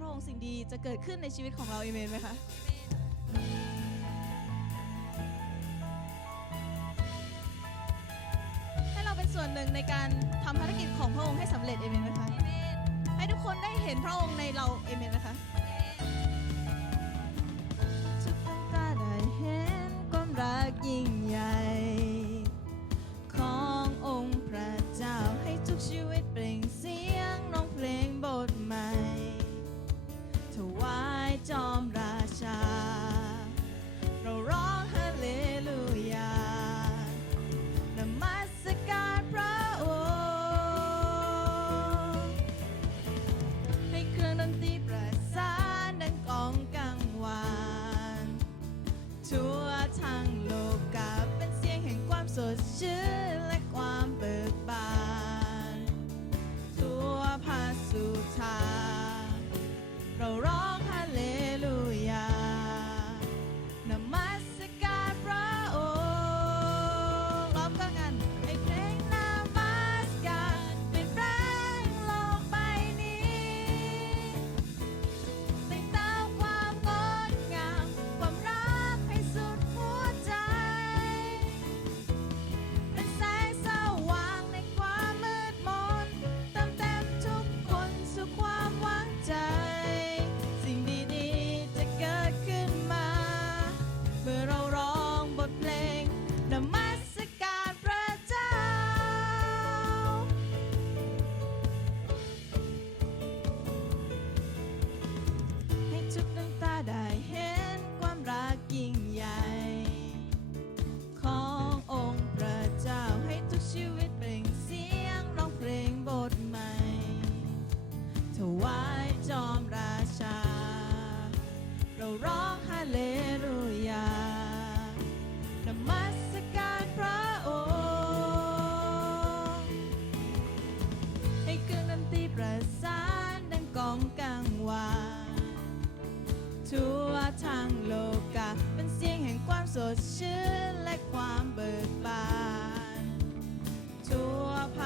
พระองค์สิ่งดีจะเกิดขึ้นในชีวิตของเราเอเมนไหมคะให้เราเป็นส่วนหนึ่งในการทำภารกิจของพระองค์ให้สำเร็จเอเมนไหมคะให้ทุกคนได้เห็นพระองค์ในเราเอเมนไหมคะ go. างโลกา เป็นเสียงแห่งความสดชื่นและความเบิกบาน ทั่วพา